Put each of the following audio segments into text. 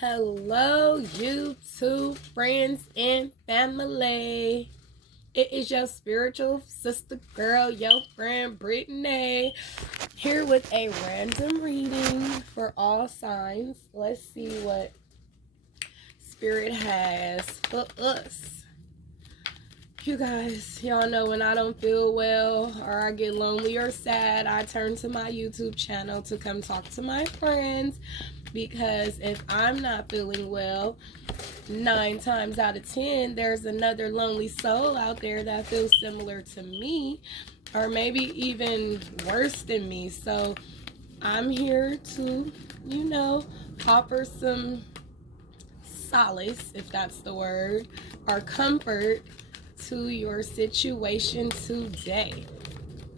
Hello, YouTube friends and family. It is your spiritual sister girl, your friend Brittany, here with a random reading for all signs. Let's see what Spirit has for us. You guys, y'all know when I don't feel well or I get lonely or sad, I turn to my YouTube channel to come talk to my friends. Because if I'm not feeling well, 9 times out of 10, there's another lonely soul out there that feels similar to me, or maybe even worse than me. So I'm here to, offer some solace, if that's the word, or comfort to your situation today.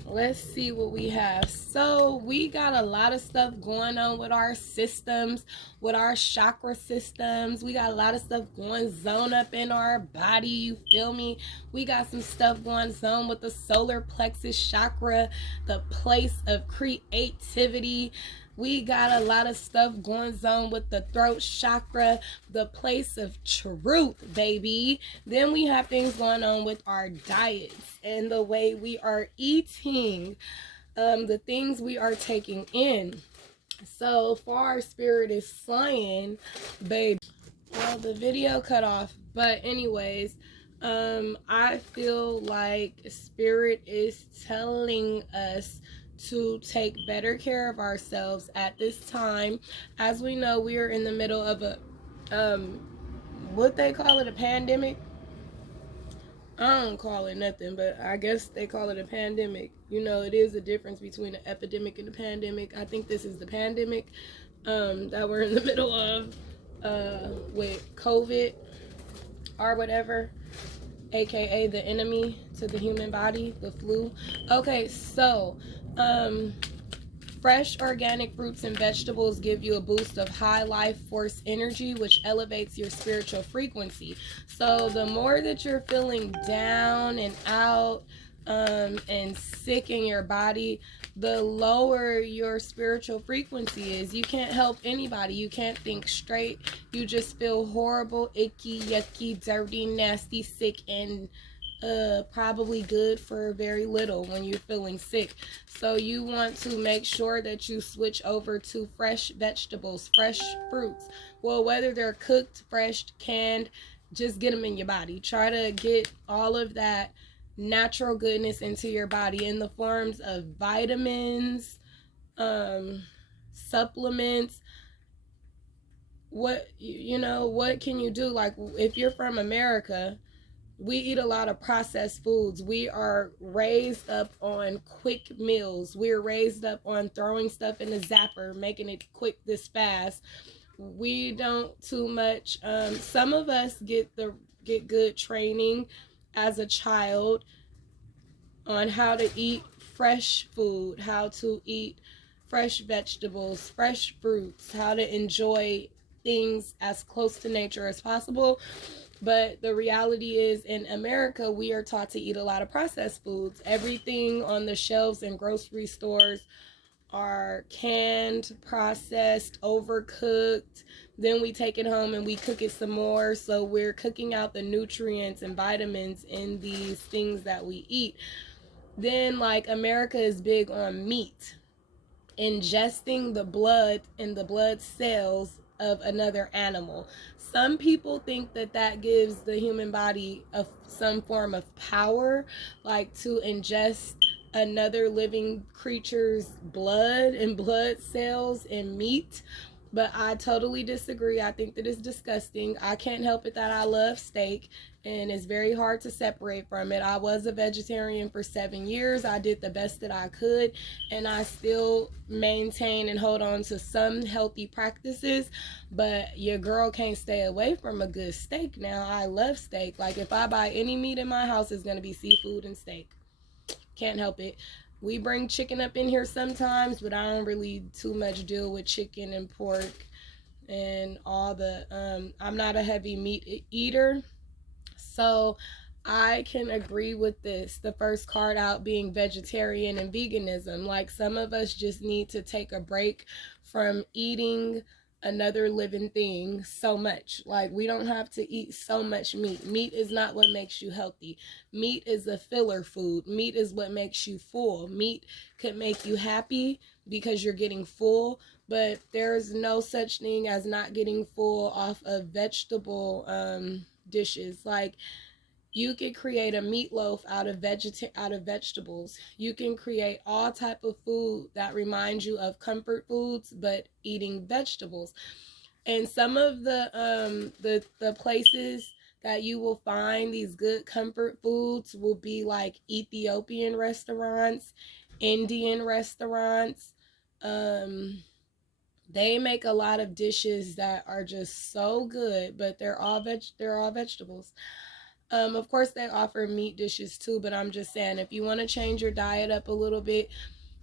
Let's see what we have. So we got a lot of stuff going on with our systems, with our chakra systems. We got a lot of stuff going zone up in our body. You feel me? We got some stuff going zone with the solar plexus chakra, the place of creativity. We got a lot of stuff going on with the throat chakra, the place of truth, baby. Then we have things going on with our diets and the way we are eating, the things we are taking in. So far, Spirit is flying, baby. Well, the video cut off, but anyways, I feel like Spirit is telling us to take better care of ourselves at this time. As we know, we are in the middle of a what they call it, a pandemic. I don't call it nothing, but I guess they call it a pandemic. You know, it is a difference between an epidemic and a pandemic. I think this is the pandemic that we're in the middle of with COVID or whatever, aka the enemy to the human body, the flu. Okay, so fresh organic fruits and vegetables give you a boost of high life force energy, which elevates your spiritual frequency. So the more that you're feeling down and out and sick in your body, the lower your spiritual frequency is. You can't help anybody. You can't think straight. You just feel horrible, icky, yucky, dirty, nasty, sick, and probably good for very little when you're feeling sick. So you want to make sure that you switch over to fresh vegetables, fresh fruits. Well, whether they're cooked, fresh, canned, just get them in your body. Try to get all of that natural goodness into your body in the forms of vitamins, supplements. What can you do? Like, if you're from America, we eat a lot of processed foods. We are raised up on quick meals. We're raised up on throwing stuff in the zapper, making it quick this fast. We don't too much. Some of us get good training as a child on how to eat fresh food, how to eat fresh vegetables, fresh fruits, how to enjoy things as close to nature as possible. But the reality is, in America, we are taught to eat a lot of processed foods. Everything on the shelves in grocery stores are canned, processed, overcooked. Then we take it home and we cook it some more. So we're cooking out the nutrients and vitamins in these things that we eat. Then, like, America is big on meat, ingesting the blood and the blood cells of another animal. Some people think that that gives the human body some form of power, like to ingest another living creature's blood and blood cells and meat. But I totally disagree. I think that it's disgusting. I can't help it that I love steak, and it's very hard to separate from it. I was a vegetarian for 7 years. I did the best that I could, and I still maintain and hold on to some healthy practices. But your girl can't stay away from a good steak now. I love steak. Like, if I buy any meat in my house, it's going to be seafood and steak. Can't help it. We bring chicken up in here sometimes, but I don't really too much deal with chicken and pork and all the I'm not a heavy meat eater. So I can agree with this. The first card out being vegetarian and veganism. Like, some of us just need to take a break from eating another living thing so much. Like, we don't have to eat so much meat. Meat is not what makes you healthy. Meat is a filler food. Meat is what makes you full. Meat could make you happy because you're getting full, but there's no such thing as not getting full off of vegetable dishes. Like, you can create a meatloaf out of vegetables. You can create all type of food that reminds you of comfort foods, but eating vegetables. And some of the places that you will find these good comfort foods will be like Ethiopian restaurants, Indian restaurants. They make a lot of dishes that are just so good, but they're all vegetables. Of course, they offer meat dishes too, but I'm just saying, if you want to change your diet up a little bit,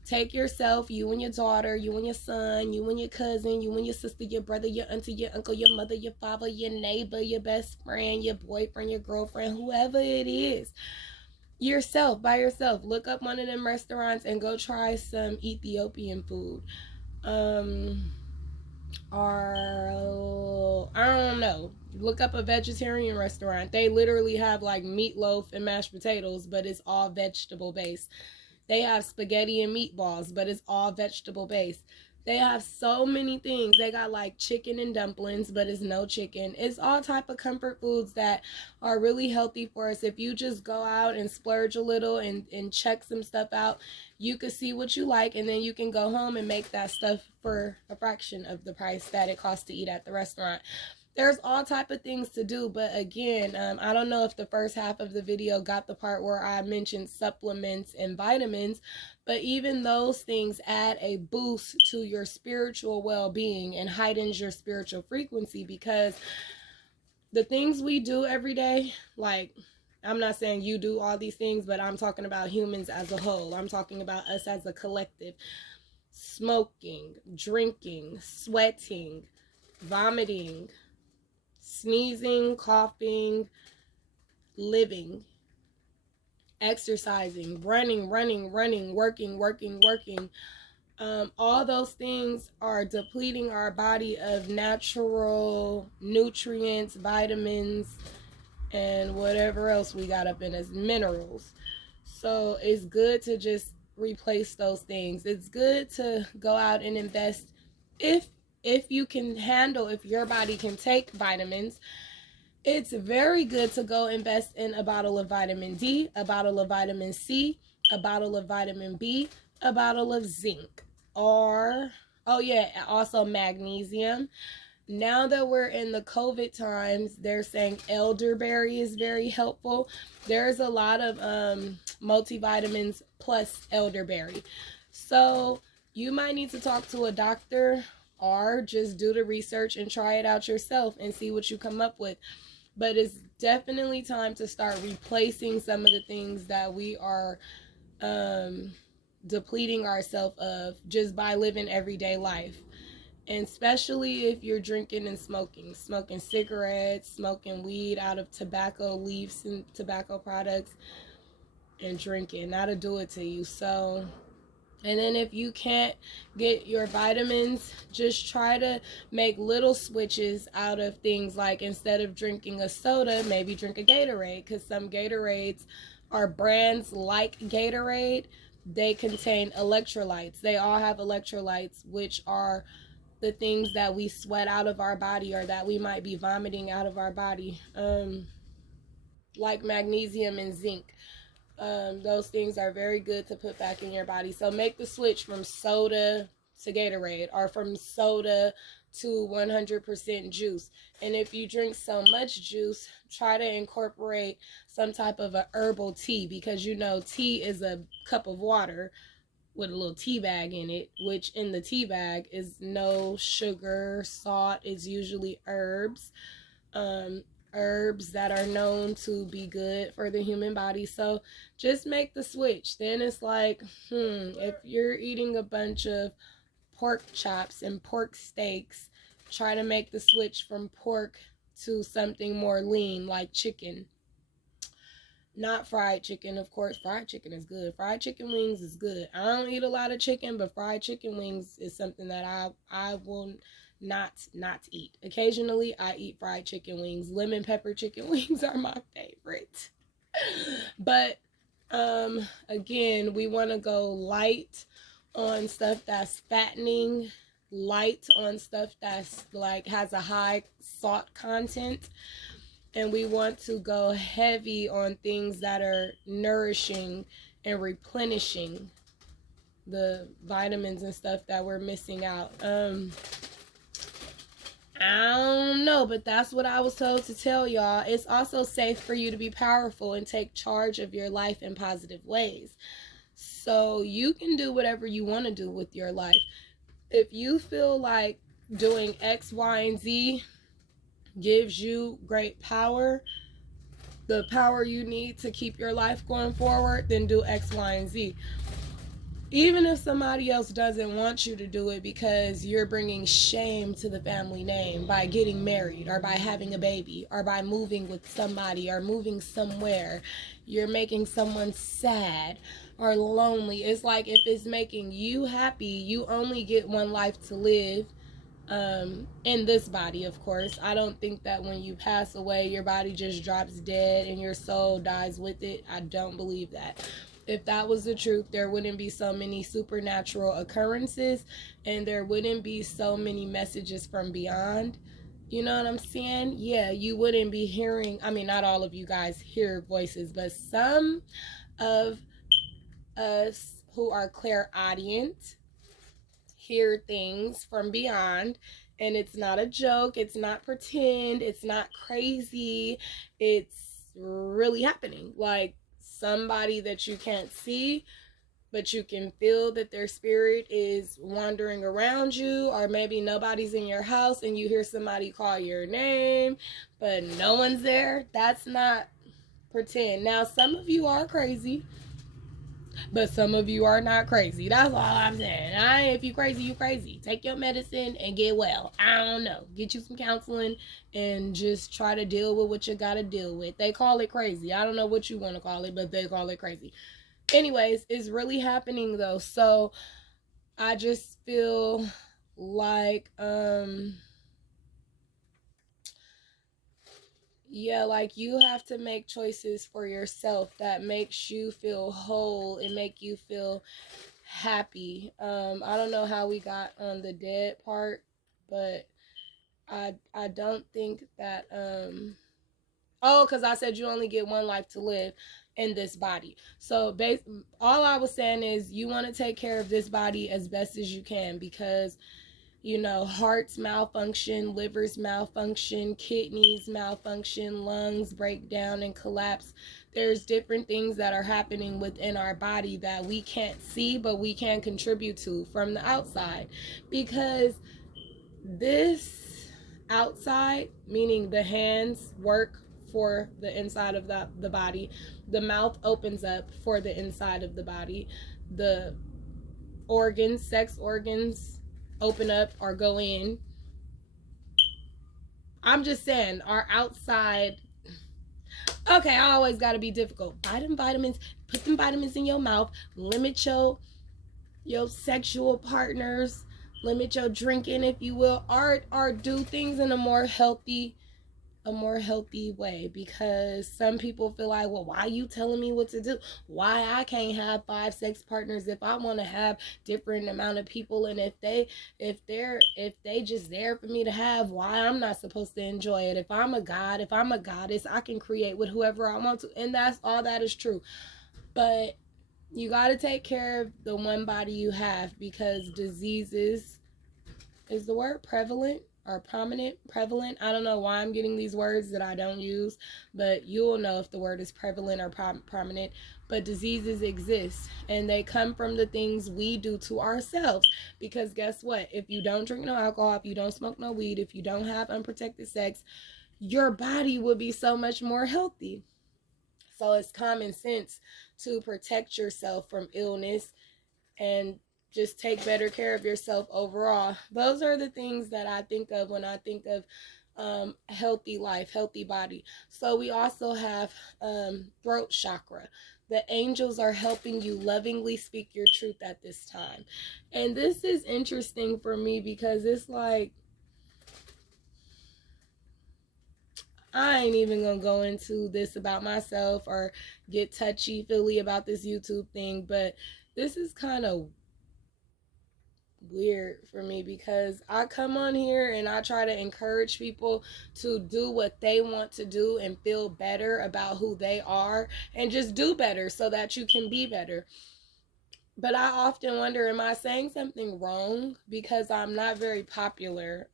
take yourself, you and your daughter, you and your son, you and your cousin, you and your sister, your brother, your auntie, your uncle, your mother, your father, your neighbor, your best friend, your boyfriend, your girlfriend, whoever it is, yourself, by yourself. Look up one of them restaurants and go try some Ethiopian food. Or I don't know, look up a vegetarian restaurant. They literally have like meatloaf and mashed potatoes, but it's all vegetable based. They have spaghetti and meatballs, but it's all vegetable based. They have so many things. They got like chicken and dumplings, but it's no chicken. It's all type of comfort foods that are really healthy for us. If you just go out and splurge a little and check some stuff out, you could see what you like, and then you can go home and make that stuff for a fraction of the price that it costs to eat at the restaurant. There's all type of things to do, but again, I don't know if the first half of the video got the part where I mentioned supplements and vitamins, but even those things add a boost to your spiritual well-being and heightens your spiritual frequency, because the things we do every day, like, I'm not saying you do all these things, but I'm talking about humans as a whole. I'm talking about us as a collective. Smoking, drinking, sweating, vomiting, sneezing, coughing, living, exercising, running, working. All those things are depleting our body of natural nutrients, vitamins, and whatever else we got up in as minerals. So it's good to just replace those things. It's good to go out and invest if you can handle, if your body can take vitamins. It's very good to go invest in a bottle of vitamin D, a bottle of vitamin C, a bottle of vitamin B, a bottle of zinc, or, oh yeah, also magnesium. Now that we're in the COVID times, they're saying elderberry is very helpful. There's a lot of multivitamins plus elderberry. So you might need to talk to a doctor or just do the research and try it out yourself and see what you come up with. But it's definitely time to start replacing some of the things that we are depleting ourselves of just by living everyday life. And especially if you're drinking and smoking cigarettes, smoking weed out of tobacco leaves and tobacco products, and drinking, that'll do it to you. So, and then if you can't get your vitamins, just try to make little switches out of things, like instead of drinking a soda, maybe drink a Gatorade, because some Gatorades are brands like Gatorade. They contain electrolytes. They all have electrolytes, which are the things that we sweat out of our body or that we might be vomiting out of our body, like magnesium and zinc. Those things are very good to put back in your body. So make the switch from soda to Gatorade, or from soda to 100% juice. And if you drink so much juice, try to incorporate some type of a herbal tea, because you know tea is a cup of water with a little tea bag in it, which in the tea bag is no sugar, salt. Is usually herbs. Herbs that are known to be good for the human body. So just make the switch. Then it's like, if you're eating a bunch of pork chops and pork steaks, try to make the switch from pork to something more lean like chicken. Not fried chicken, of course. Fried chicken is good. Fried chicken wings is good. I don't eat a lot of chicken, but fried chicken wings is something that I will not eat. Occasionally, I eat fried chicken wings. Lemon pepper chicken wings are my favorite. But again, we want to go light on stuff that's fattening, light on stuff that's like has a high salt content, and we want to go heavy on things that are nourishing and replenishing the vitamins and stuff that we're missing out. I don't know, but that's what I was told to tell y'all. It's also safe for you to be powerful and take charge of your life in positive ways. So you can do whatever you want to do with your life. If you feel like doing X, Y, and Z gives you great power, the power you need to keep your life going forward, then do X, Y, and Z. Even if somebody else doesn't want you to do it because you're bringing shame to the family name by getting married or by having a baby or by moving with somebody or moving somewhere, you're making someone sad or lonely. It's like if it's making you happy, you only get one life to live. In this body, of course. I don't think that when you pass away, your body just drops dead and your soul dies with it. I don't believe that. If that was the truth, there wouldn't be so many supernatural occurrences and there wouldn't be so many messages from beyond. You know what I'm saying? Yeah, you wouldn't be hearing, I mean, not all of you guys hear voices, but some of us who are clairaudient hear things from beyond, and it's not a joke, it's not pretend, it's not crazy, it's really happening. Like somebody that you can't see, but you can feel that their spirit is wandering around you, or maybe nobody's in your house and you hear somebody call your name but no one's there. That's not pretend. Now some of you are crazy, but some of you are not crazy. That's all I'm saying. If you crazy, you crazy. Take your medicine and get well. I don't know. Get you some counseling and just try to deal with what you gotta deal with. They call it crazy. I don't know what you want to call it, but they call it crazy. Anyways, it's really happening though. So I just feel like yeah, like you have to make choices for yourself that makes you feel whole and make you feel happy. I don't know how we got on the dead part, but I don't think that oh, because I said you only get one life to live in this body. So all I was saying is you want to take care of this body as best as you can, because you know, hearts malfunction, livers malfunction, kidneys malfunction, lungs break down and collapse. There's different things that are happening within our body that we can't see, but we can contribute to from the outside. Because this outside, meaning the hands work for the inside of the body, the mouth opens up for the inside of the body, the organs, sex organs, open up or go in. I'm just saying, our outside. Okay, I always got to be difficult. Buy them vitamins, put them vitamins in your mouth, limit your sexual partners, limit your drinking, if you will, or do things in a more healthy way, because some people feel like, well, why are you telling me what to do? Why I can't have 5 sex partners if I want to have different amount of people, and if they just there for me to have, why I'm not supposed to enjoy it? If I'm a god, if I'm a goddess, I can create with whoever I want to, and that's all that is true. But you got to take care of the one body you have, because diseases, is the word prevalent or prevalent? I don't know why I'm getting these words that I don't use, but you'll know if the word is prevalent or prominent. But diseases exist, and they come from the things we do to ourselves. Because guess what? If you don't drink no alcohol, if you don't smoke no weed, if you don't have unprotected sex, your body will be so much more healthy. So it's common sense to protect yourself from illness and just take better care of yourself overall. Those are the things that I think of when I think of healthy life, healthy body. So we also have throat chakra. The angels are helping you lovingly speak your truth at this time. And this is interesting for me because it's like, I ain't even gonna go into this about myself or get touchy feely about this YouTube thing, but this is kind of weird for me because I come on here and I try to encourage people to do what they want to do and feel better about who they are and just do better so that you can be better. But I often wonder, am I saying something wrong because I'm not very popular,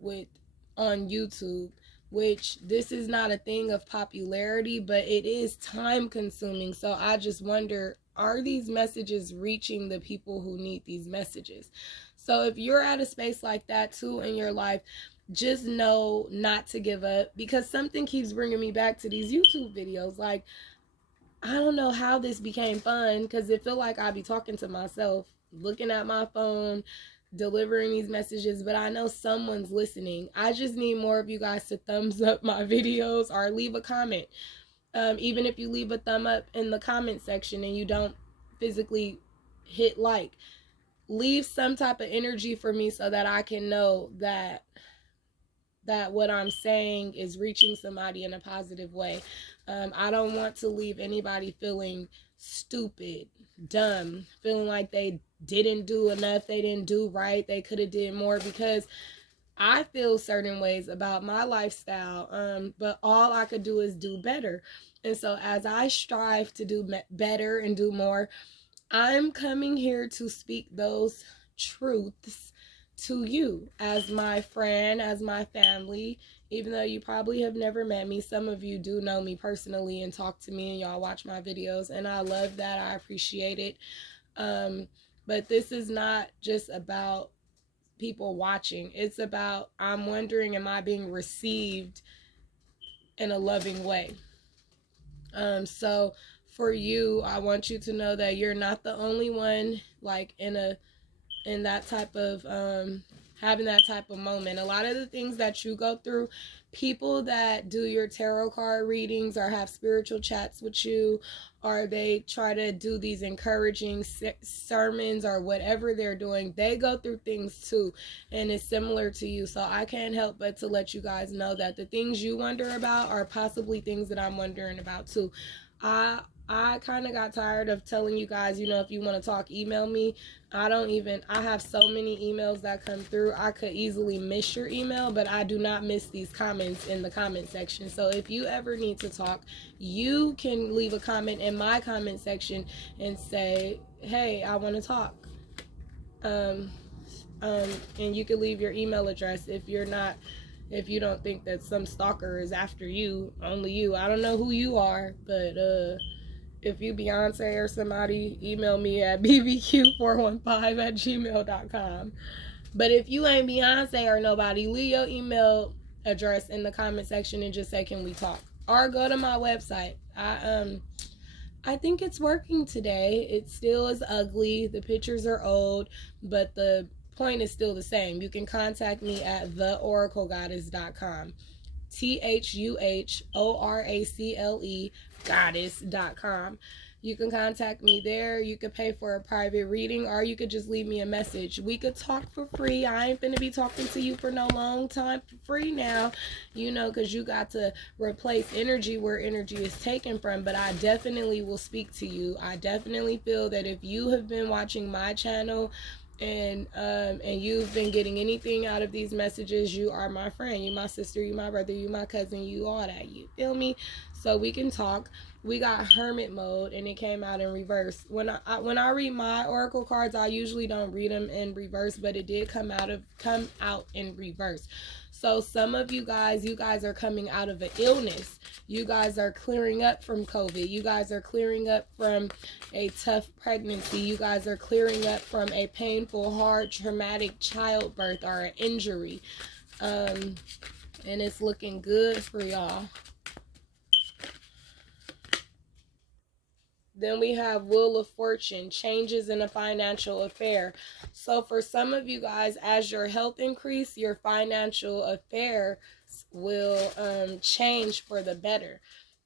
with on YouTube, which this is not a thing of popularity, but it is time consuming. So I just wonder, are these messages reaching the people who need these messages? So if you're at a space like that too in your life, just know not to give up, because something keeps bringing me back to these YouTube videos. Like, I don't know how this became fun because it feel like I be talking to myself, looking at my phone, delivering these messages, but I know someone's listening. I just need more of you guys to thumbs up my videos or leave a comment. Even if you leave a thumb up in the comment section and you don't physically hit like, leave some type of energy for me so that I can know that what I'm saying is reaching somebody in a positive way. I don't want to leave anybody feeling stupid, dumb, feeling like they didn't do enough, they didn't do right, they could have did more, because I feel certain ways about my lifestyle, but all I could do is do better. And so as I strive to do better and do more, I'm coming here to speak those truths to you as my friend, as my family, even though you probably have never met me. Some of you do know me personally and talk to me and y'all watch my videos, and I love that. I appreciate it. But this is not just about people watching. It's about, I'm wondering, am I being received in a loving way? So for you, I want you to know that you're not the only one, like in that type of having that type of moment. A lot of the things that you go through, people that do your tarot card readings or have spiritual chats with you, or they try to do these encouraging sermons or whatever they're doing, they go through things too, and it's similar to you. So I can't help but to let you guys know that the things you wonder about are possibly things that I'm wondering about too. I kind of got tired of telling you guys, if you want to talk, email me. I have so many emails that come through. I could easily miss your email, but I do not miss these comments in the comment section. So if you ever need to talk, you can leave a comment in my comment section and say, hey, I want to talk. And you can leave your email address if you don't think that some stalker is after you, only you. I don't know who you are, but if you Beyonce or somebody, email me at bbq415@gmail.com. But if you ain't Beyonce or nobody, leave your email address in the comment section and just say, can we talk? Or go to my website. I think it's working today. It still is ugly. The pictures are old, but the point is still the same. You can contact me at theoraclegoddess.com. THUHORACLE goddess.com. You can contact me there. You could pay for a private reading, or you could just leave me a message. We could talk for free. I ain't gonna be talking to you for no long time for free now, because you got to replace energy where energy is taken from. But I definitely will speak to you. I definitely feel that if you have been watching my channel and you've been getting anything out of these messages, you are my friend, you my sister, you my brother, you my cousin, you all that, you feel me? So we can talk. We got hermit mode, and it came out in reverse. When I read my oracle cards, I usually don't read them in reverse, but it did come out in reverse. So some of you guys are coming out of an illness. You guys are clearing up from COVID. You guys are clearing up from a tough pregnancy. You guys are clearing up from a painful, hard, traumatic childbirth or an injury. And it's looking good for y'all. Then we have Wheel of Fortune, changes in a financial affair. So for some of you guys, as your health increase, your financial affairs will change for the better.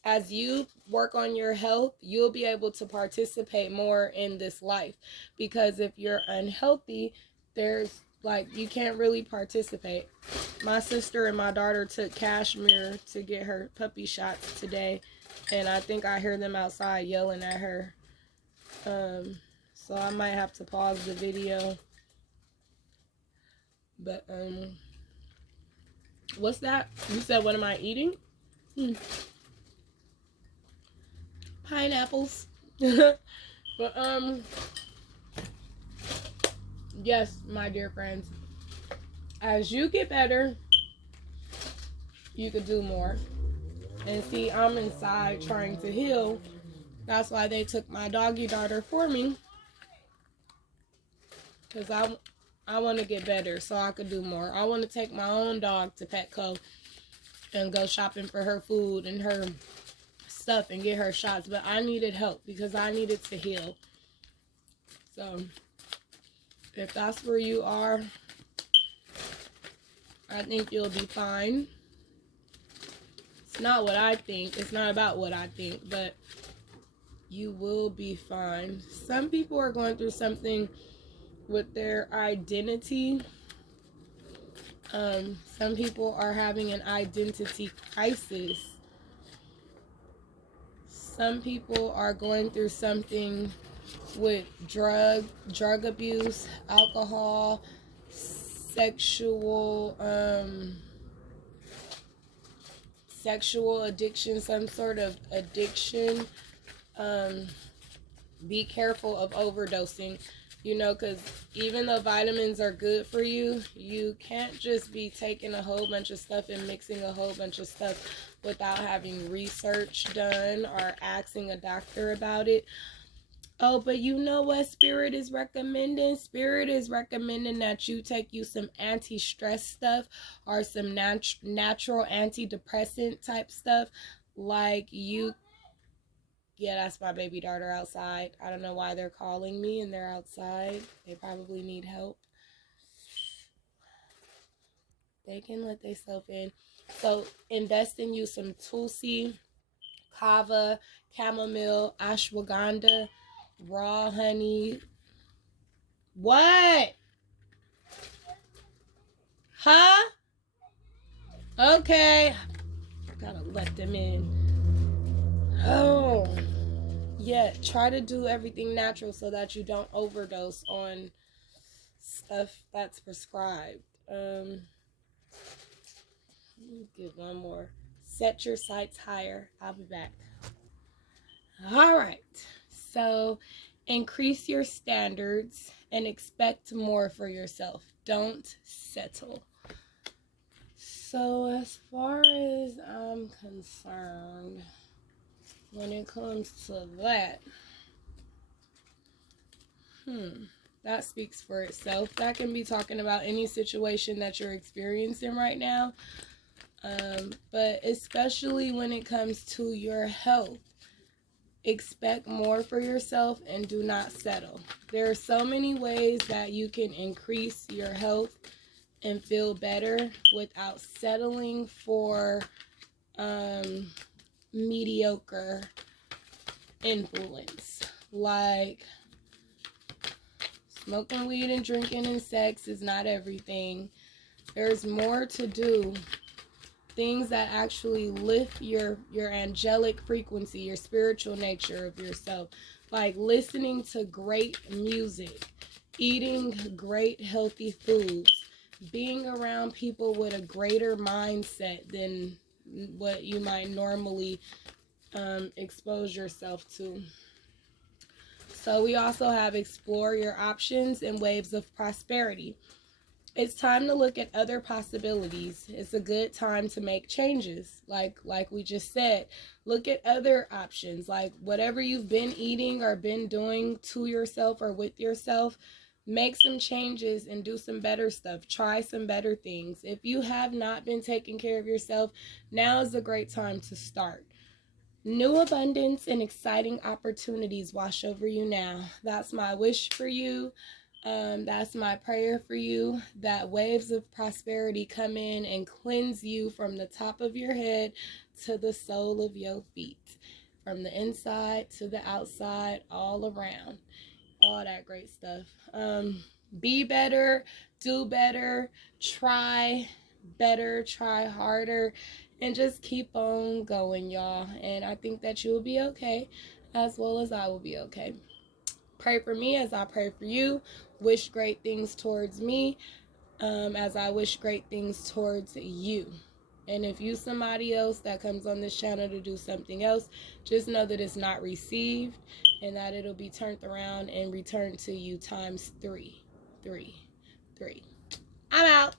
As you work on your health, you'll be able to participate more in this life. Because if you're unhealthy, there's like, you can't really participate. My sister and my daughter took Cashmere to get her puppy shots today, and I think I hear them outside yelling at her. So I might have to pause the video. But what's that? You said, what am I eating? Pineapples. But yes, my dear friends, as you get better, you could do more. And see, I'm inside trying to heal. That's why they took my doggy daughter for me. Because I want to get better so I could do more. I want to take my own dog to Petco and go shopping for her food and her stuff and get her shots. But I needed help because I needed to heal. So if that's where you are, I think you'll be fine. It's not what I think. It's not about what I think, but you will be fine. Some people are going through something with their identity. Some people are having an identity crisis. Some people are going through something with drug abuse, alcohol, sexual addiction, some sort of addiction. Be careful of overdosing, you know, because even though vitamins are good for you, you can't just be taking a whole bunch of stuff and mixing a whole bunch of stuff without having research done or asking a doctor about it. Oh, but you know what Spirit is recommending? Spirit is recommending that you take you some anti-stress stuff or some natural antidepressant type stuff. Like you, yeah, that's my baby daughter outside. I don't know why they're calling me and they're outside. They probably need help. They can let themselves in. So invest in you some Tulsi, Kava, chamomile, ashwagandha, raw honey. What? Huh? Okay. Gotta let them in. Oh. Yeah, try to do everything natural so that you don't overdose on stuff that's prescribed. Let me get one more. Set your sights higher. I'll be back. All right. So increase your standards and expect more for yourself. Don't settle. So as far as I'm concerned, when it comes to that, that speaks for itself. That can be talking about any situation that you're experiencing right now. But especially when it comes to your health, expect more for yourself and do not settle. There are so many ways that you can increase your health and feel better without settling for mediocre influence. Like smoking weed and drinking and sex is not everything. There's more to do. Things that actually lift your angelic frequency, your spiritual nature of yourself. Like listening to great music, eating great healthy foods, being around people with a greater mindset than what you might normally expose yourself to. So we also have explore your options and waves of prosperity. It's time to look at other possibilities. It's a good time to make changes. Like we just said, look at other options. Like whatever you've been eating or been doing to yourself or with yourself, make some changes and do some better stuff. Try some better things. If you have not been taking care of yourself, now is a great time to start. New abundance and exciting opportunities wash over you now. That's my wish for you. That's my prayer for you, that waves of prosperity come in and cleanse you from the top of your head to the sole of your feet, from the inside to the outside, all around, all that great stuff. Be better, do better, try better, try harder, and just keep on going, y'all. And I think that you'll be okay, as well as I will be okay. Pray for me as I pray for you. Wish great things towards me as I wish great things towards you. And if you somebody else that comes on this channel to do something else, just know that it's not received and that it'll be turned around and returned to you times three. I'm out.